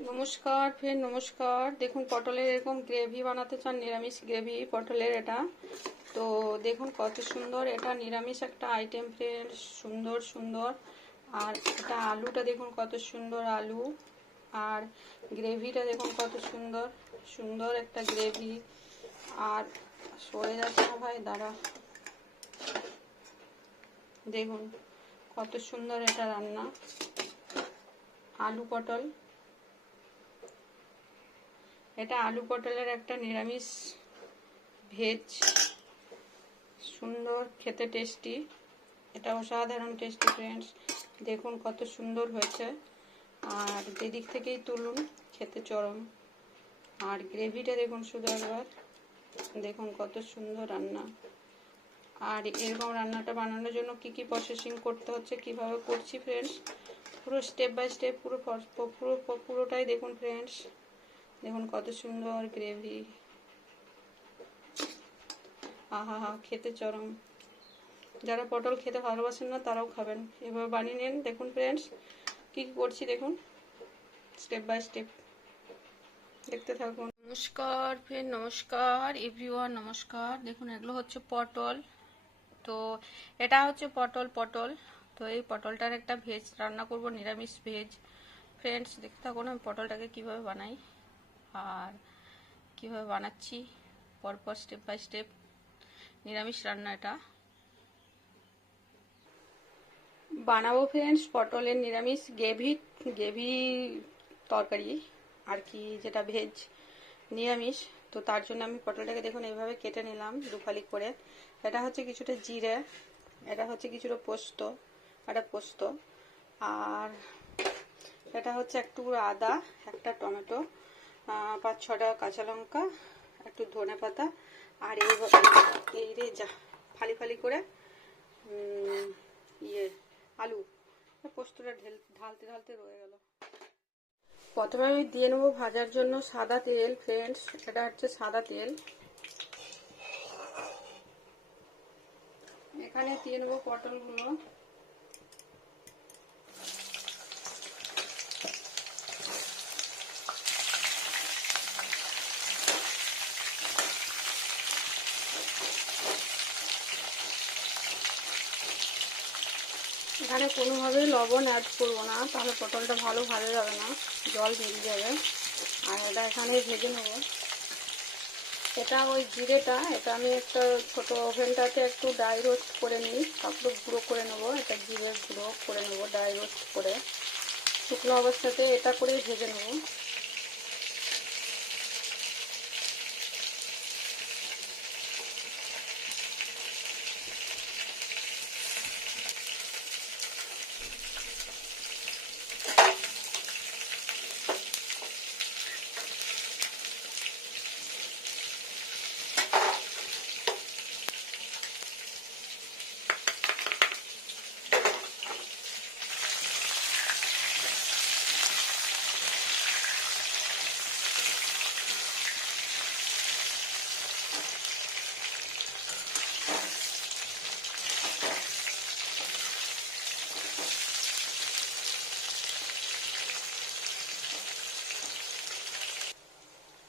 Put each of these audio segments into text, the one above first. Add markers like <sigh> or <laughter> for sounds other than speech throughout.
নমস্কার, ফের নমস্কার। দেখুন, পটলের এরকম গ্রেভি বানাতে চান, নিরামিষ গ্রেভি পটলের এটা। তো দেখুন, কত সুন্দর। এটা নিরামিষ একটা আইটেম ফ্রেন্ড সুন্দর সুন্দর। আর এটা আলুটা দেখুন, কত সুন্দর আলু। আর গ্রেভিটা দেখুন, কত সুন্দর। সুন্দর একটা গ্রেভি আর সরে যাচ্ছে না ভাই, দাঁড়া। দেখুন, কত সুন্দর এটা রান্না। আলু পটল। এটা আলু পটলের একটা নিরামিষ ভেজ। সুন্দর, খেতে টেস্টি এটা অসাধারণ টেস্টি ফ্রেন্ডস দেখুন কত সুন্দর হয়েছে। আর যেদিক থেকেই তুলুন, খেতে চরম। আর গ্রেভিটা দেখুন শুধু একবার। দেখুন কত সুন্দর রান্না। আর এরকম রান্নাটা বানানোর জন্য কি কি প্রসেসিং করতে হচ্ছে, কীভাবে করছি ফ্রেন্ডস পুরো স্টেপ বাই স্টেপ পুরো পুরো পুরোটাই দেখুন ফ্রেন্ডস দেখুন কত সুন্দর গ্রেভি আহা হা খেতে চরম। যারা পটল খেতে ভালোবাসেন না, তারাও খাবেন। এভাবে বানিয়ে নেন। দেখুন ফ্রেন্ডস কী করছি দেখুন। স্টেপ বাই স্টেপ দেখতে থাকুন। নমস্কার ফ্রেন্ড নমস্কার এভরিওয়ান নমস্কার। দেখুন, এগুলো হচ্ছে পটল। তো এটা হচ্ছে পটল পটল। তো এই পটলটার একটা ভেজ রান্না করব, নিরামিষ ভেজ ফ্রেন্ডস দেখতে থাকুন আমি পটলটাকে কীভাবে বানাই। আর কীভাবে বানাচ্ছি, পরপর স্টেপ বাই স্টেপ নিরামিষ রান্না এটা। বানাবো ফ্রেন্ডস পটলের নিরামিষ, গ্রেভি গ্রেভি তরকারি, আর কি যেটা ভেজ নিরামিষ। তো তার জন্য আমি পটলটাকে দেখুন, এইভাবে কেটে নিলাম দুফালি করে। এটা হচ্ছে কিছুটা জিরে, এটা হচ্ছে কিছুটা পোস্ত একটা পোস্ত। আর এটা হচ্ছে একটু আদা, একটা টমেটো। পাঁচ ছটা কাঁচা লঙ্কা, একটু ধনে পাতা, আর এই এই রে যা ফালি ফালি করে ইয়ে আলু পোস্তটা ঢেল, ঢালতে ঢালতে রয়ে গেল। প্রথমে আমি দিয়ে নেব ভাজার জন্য সাদা তেল ফ্রেন্ডস এটা হচ্ছে সাদা তেল। এখানে দিয়ে নেব পটলগুলো। এখানে কোনোভাবেই লবণ অ্যাড করব না, তাহলে পটলটা ভালো ভালো যাবে না, জল বেরিয়ে যাবে। আর এটা এখানে ভেজে নেব। এটা ওই জিরেটা, এটা আমি একটা ছোটো ওভেনটাতে একটু ড্রাই রোস্ট করে নিই, তারপরে গুঁড়ো করে নেব এটা জিরে গুঁড়ো করে নেব ড্রাই রোস্ট করে। শুকনো অবস্থাতে এটা করে ভেজে নেব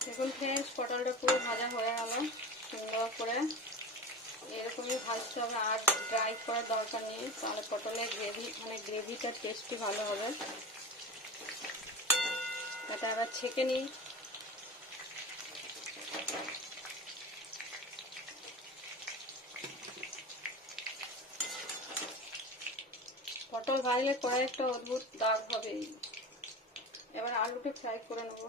দেখুন ফ্রেন্ডস পটলটা পুরো ভাজা হয়ে গেল। সুন্দর করে এরকমই ভাজতে হবে। আর ড্রাই করার দরকার নেই, তাহলে পটলের গ্রেভি মানে গ্রেভিটা টেস্টি ভালো হবে। এটা আবার ছেঁকে নিই। পটল ভাজলে কয়েকটা অদ্ভুত দাগ হবে। এবার আলুটা ফ্রাই করে নেব।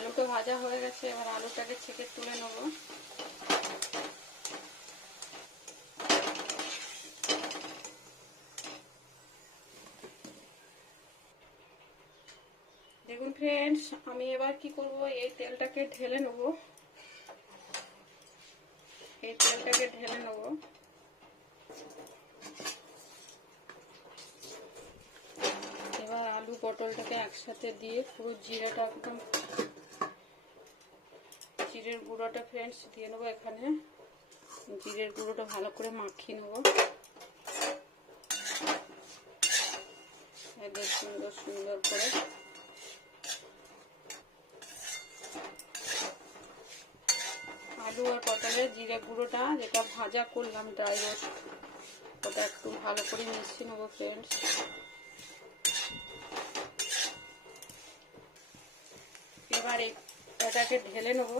আলুটা ভাজা হয়ে গেছে, এবার আলুটাকে ছেঁকে তুলে নেব। দেখুন ফ্রেন্ডস আমি এবার কি করব? এই তেলটাকে ঢেলে নেব। এই তেলটাকে ঢেলে নেব। এবার আলু পটলটাকে একসাথে দিয়ে পুরো জিরাটা একদম জিরের গুঁড়োটা ফ্রেন্ডস দিয়ে নেব এখানে। জিরের গুঁড়োটা ভালো করে মাখিয়ে নেব। সুন্দর সুন্দর করে। আলু আর পটলের জিরে গুঁড়োটা, যেটা ভাজা করলাম ড্রাই রোস্ট ওটা একটু ভালো করে মিশিয়ে নেব ফ্রেন্ডস এবার এটাকে ঢেলে নেব।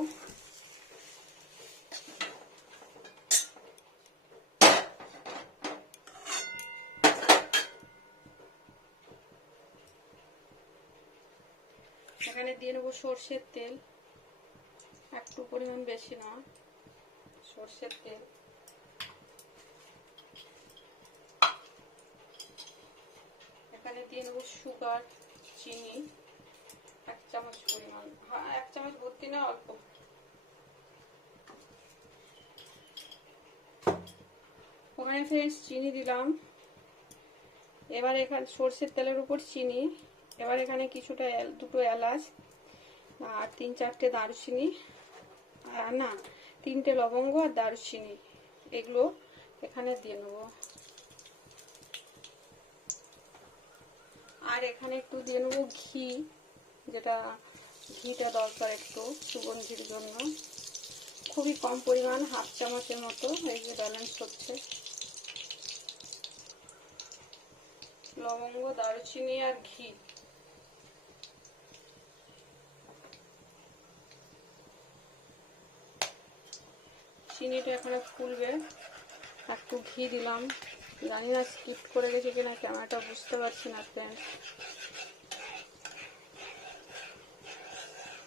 এখানে দিয়ে নেব সর্ষের তেল। একটু পরিমাণ বেশি না, সর্ষের তেল। এখানে দিয়ে নেব সুগার, চিনি, এক চামচ পরিমাণ। হ্যাঁ এক চামচ ভর্তি না, অল্প। ওখানে ফ্রেন্ডস চিনি দিলাম। এবার এখানে সর্ষের তেলের উপর চিনি। এবার এখানে কিছুটা দুটো এলাচ, আর তিন চারটে দারুচিনি, আর না, তিনটে লবঙ্গ আর দারুচিনি, এগুলো এখানে দিয়ে নেব। আর এখানে একটু দিয়ে নেব ঘি, যেটা ঘিটা দরকার একটু সুগন্ধির জন্য। খুবই কম পরিমাণ, হাফ চামচের মতো, এই যে ব্যালেন্স হচ্ছে। লবঙ্গ, দারুচিনি আর ঘি। চিনিটা এখানে ফুলবে। একটু ঘি দিলাম। জানি না স্কিপ করে গেছে কিনা, ক্যামেরাটা বুঝতে পারছি না ফ্রেন্ডস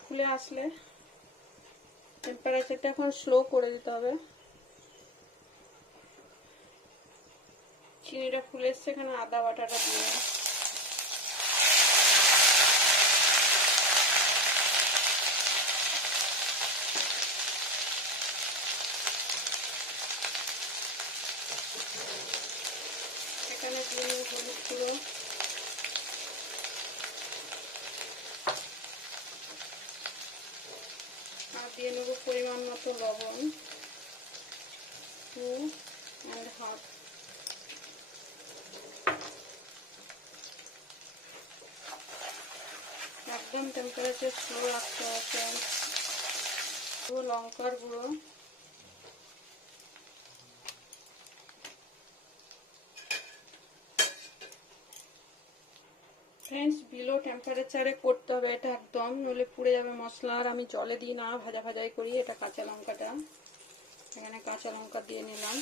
ফুলে আসলে টেম্পারেচারটা এখন স্লো করে দিতে হবে। চিনিটা ফুলে এসছে এখানে আদা বাটাটা দিয়ে এখানে দিয়ে নেব আর দিয়ে নেব পরিমাণ মতো লবণ টু অ্যান্ড হাফ একদম টেম্পারেচার স্লো রাখতে হবে লঙ্কার গুঁড়ো। ফ্রেন্ডস বিলো টেম্পারেচারে করতে হবে, এটা একদম। নলে পুড়ে যাবে মশলা, আর আমি জলে দিই না, ভাজা ভাজাই করি, এটা কাঁচা লঙ্কাটা। এখানে কাঁচা লঙ্কা দিয়ে নিলাম।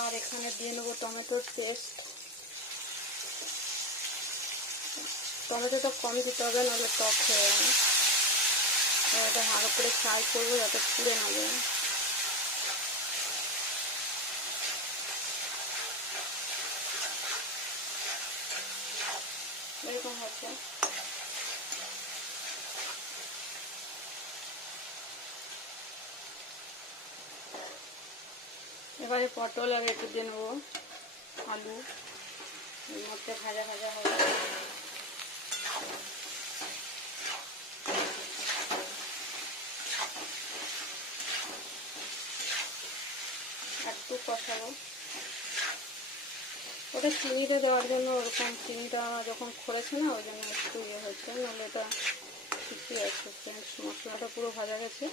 আর এখানে দিয়ে নেব টমেটোর পেস্ট। টমেটোটা কম দিতে হবে, নাহলে টক হয়ে যাবে। এটা ভালো করে ফ্রাই করব, যাতে পুড়ে না যায়। এরকম হচ্ছে এবারে পটল আর একটু দিয়ে নেব। আলু। এর মধ্যে ভাজা ভাজা হবে। একটু কষাবো। ওটা চিনিটা দেওয়ার জন্য ওরকম চিনিটা যখন খড়েছে না, ওই জন্য একটু ইয়ে হচ্ছে নাহলে এটা ঠিকই আছে ফ্রেন্ডস মশলাটা পুরো ভাজা গেছে।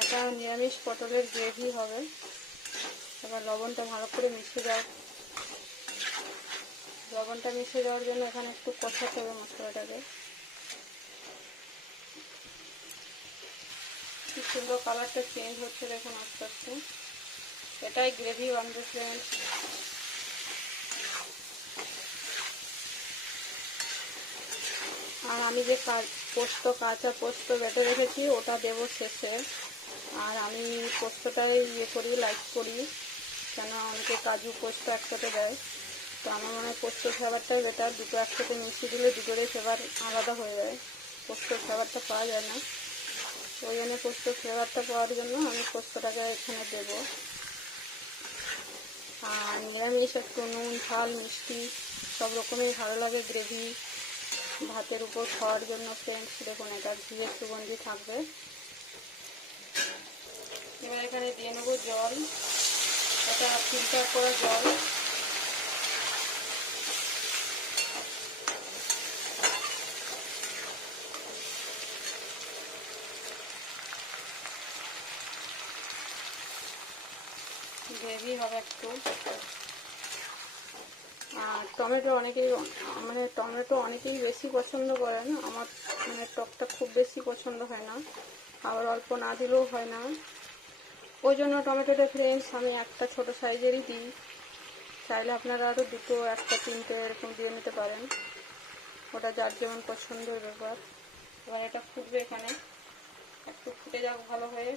এটা নিরামিষ পটলের গ্রেভি হবে। এবার লবণটা ভালো করে মিশে যাও। লবণটা মিশে যাওয়ার জন্য এখানে একটু কষাতে হবে মশলাটাকে। কি সুন্দর কালারটা চেঞ্জ হচ্ছে দেখুন আস্তে আস্তে। এটাই গ্রেভি বানবে ফ্রেন্ডস আর আমি যে পোস্ত, কাঁচা পোস্ত বেটে রেখেছি, ওটা দেবো শেষে। আর আমি পোস্তটাই ইয়ে করি লাইক করি, কেন অনেকে কাজু পোস্ত একসাথে দেয়। তো আমার মনে হয় পোস্ত ফ্লেভারটাই বেটার দুটো একসাথে মিশিয়ে দিলে দুটোরই ফ্লেভার আলাদা হয়ে যায়। পোস্ত ফ্লেভারটা পাওয়া যায় না। ওই জন্য পোস্ত ফ্লেভারটা পাওয়ার জন্য আমি পোস্তটাকে এখানে দেবো। আর নিরামিষ, একটু নুন, ঝাল, মিষ্টি, সব রকমের ভালো লাগে গ্রেভি, ভাতের উপর খাওয়ার জন্য ফ্রেন্ডস দেখুন, এটা ঘিয়ে সুগন্ধি থাকবে। এবার এখানে দিয়ে নেব জল এটা ফিল্টার করা জল। গ্রেভি হবে একটু। আর টমেটো অনেকেই মানে টমেটো অনেকেই বেশি পছন্দ করেন আমার মানে টকটা খুব বেশি পছন্দ হয় না। আবার অল্প না দিলেও হয় না। ওই জন্য টমেটোটা ফ্রেন্ডস আমি একটা ছোট সাইজেরই দিই। চাইলে আপনারা আরও দুটো, একটা, তিনটে এরকম দিয়ে নিতে পারেন। ওটা যার যেমন পছন্দের ব্যাপার। এবার এটা ফুটবে এখানে। একটু ফুটে যাক ভালো হয়ে।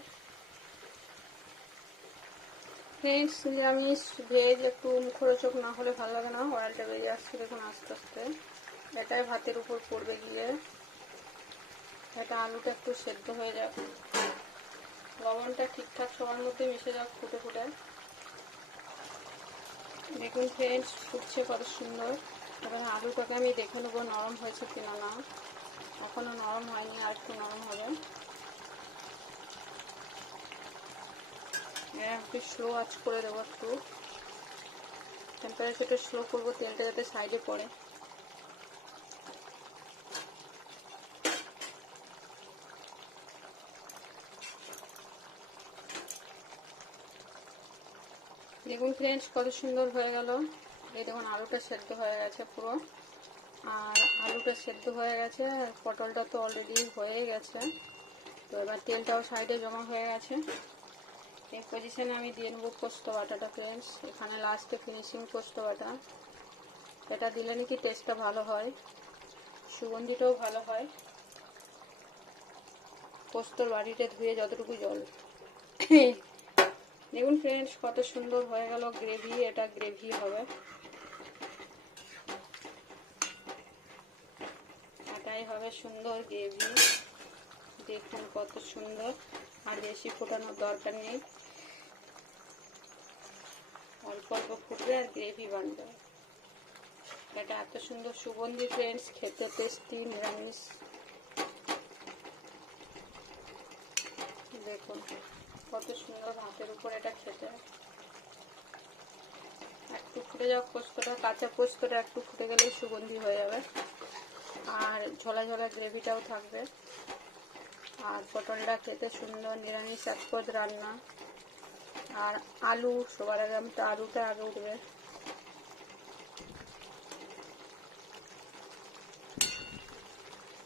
ফ্রেন্ডস নিরামিষ ভেজ একটু মুখরোচক না হলে ভালো লাগে না অয়েলটা বেরিয়ে আসছে দেখুন আস্তে আস্তে। এটাই ভাতের উপর পড়বে গিয়ে। এটা আলুটা একটু সেদ্ধ হয়ে যাক। লবণটা ঠিকঠাক সবার মধ্যে মিশে যাক ফুটে ফুটে। দেখুন ফ্রেন্ডস ফুটছে কত সুন্দর। এবারে আলুটাকে আমি দেখে নেব নরম হয়েছে কিনা না। এখনও নরম হয়নি, আর একটু নরম হবে। একটু স্লো আঁচ করে দেবো একটু। টেম্পারেচারটা স্লো করব, তেলটা যাতে সাইডে পড়ে। দেখুন ফ্রেন্ডস কত সুন্দর হয়ে গেল। এই দেখুন, আলুটা সেদ্ধ হয়ে গেছে পুরো। আর আলুটা সেদ্ধ হয়ে গেছে, আর পটলটা তো অলরেডি হয়ে গেছে। তো এবার তেলটাও সাইডে জমা হয়ে গেছে। এই পজিশনে আমি দিয়ে নেব পোস্ত বাটাটা ফ্রেন্ডস এখানে লাস্টে ফিনিশিং পোস্ত বাটা। এটা দিলে নাকি টেস্টটা ভালো হয়। সুগন্ধিটাও ভালো হয়। পোস্তর বাড়িটা ধুয়ে যতটুকু জল। <coughs> দেখুন ফ্রেন্ডস কত সুন্দর হয়ে গেল গ্রেভি এটা গ্রেভি হবে। এটাই হবে সুন্দর গ্রেভি দেখুন কত সুন্দর। আর বেশি ফোটানোর দরকার নেই। অল্প ফুটবে আর গ্রেভি বানবে। এটা এত সুন্দর সুগন্ধি ফ্রেন্ডস খেতে টেস্টি নিরামিষ। দেখুন, কত সুন্দর ভাতের উপর এটা খেতে। একটু ফুটে যাওয়া পোস্তটা কাঁচা পোস্তটা একটু ফুটে গেলেই সুগন্ধি হয়ে যাবে। আর ঝোলা ঝোলা গ্রেভিটাও থাকবে। আর পটলটা খেতে সুন্দর নিরামিষ একপদ রান্না। আর আলু, সবার আগে আমি আলুটা আগে উঠবে।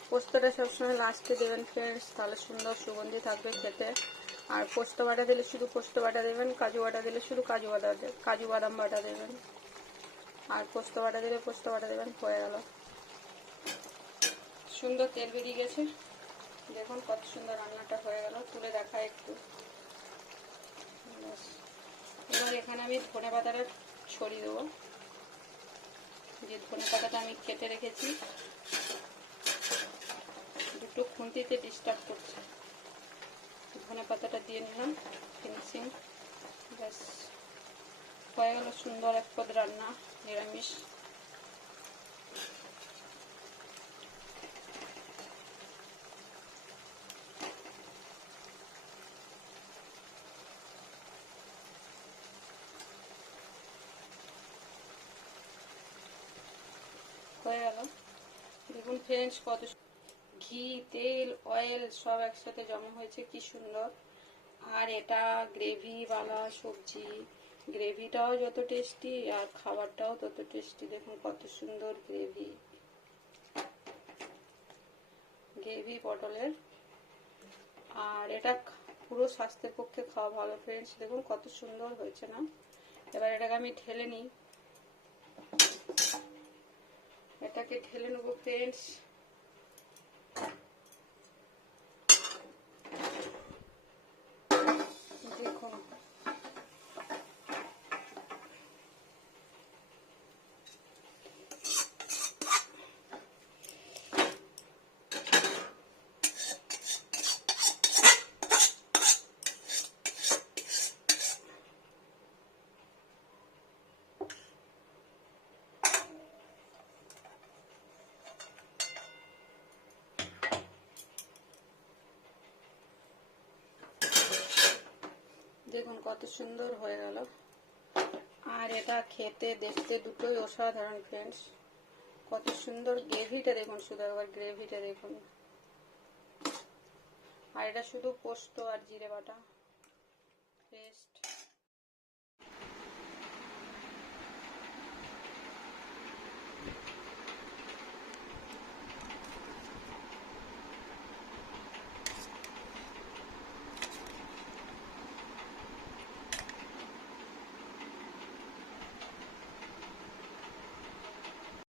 পোস্তটা সবসময় লাস্টে দেবেন ফ্রেন্ডস তাহলে সুন্দর সুগন্ধি থাকবে খেতে। আর পোস্ত বাটা দিলে শুধু পোস্ত বাটা দেবেন, কাজু বাটা দিলে শুধু কাজু বাটা কাজু বাদাম বাটা দেবেন। আর পোস্ত বাটা দিলে পোস্ত বাটা দেবেন, হয়ে গেল। সুন্দর তেল বেরিয়ে গেছে। দেখুন কত সুন্দর রান্নাটা হয়ে গেল, তুলে দেখা একটু। এবার এখানে আমি ধনে পাতাটা ছড়িয়ে দেবো। যে ধনে পাতাটা আমি কেটে রেখেছি, দুটো খুন্তিতে ডিস্টার্ব করছে। ধনে পাতাটা দিয়ে নিলাম ফিনিশিং ব্যাস, হয়ে গেল সুন্দর এক পদ রান্না, নিরামিষ। হয়ে গেল দেখুন ফ্রেন্ডস কত ঘি, তেল অয়েল সব একসাথে জমা হয়েছে, কি সুন্দর। আর এটা গ্রেভি বালা সবজি। গ্রেভিটাও যত টেস্টি আর খাবারটাও তত টেস্টি দেখুন কত সুন্দর গ্রেভি গ্রেভি পটলের। আর এটা পুরো স্বাস্থ্যের পক্ষে খাওয়া ভালো ফ্রেন্ডস দেখুন কত সুন্দর হয়েছে না? এবার এটাকে আমি ঠেলে নিই। এটাকে ঢেলে নেব ফ্রেন্ডস কত সুন্দর হয়ে গেল। আর এটা খেতে, দেখতে দুটোই অসাধারণ ফ্রেন্ডস কত সুন্দর গ্রেভিটা দেখুন, শুধু একবার গ্রেভিটা দেখুন। আর এটা শুধু পোস্ত আর জিরে বাটা। পেস্ট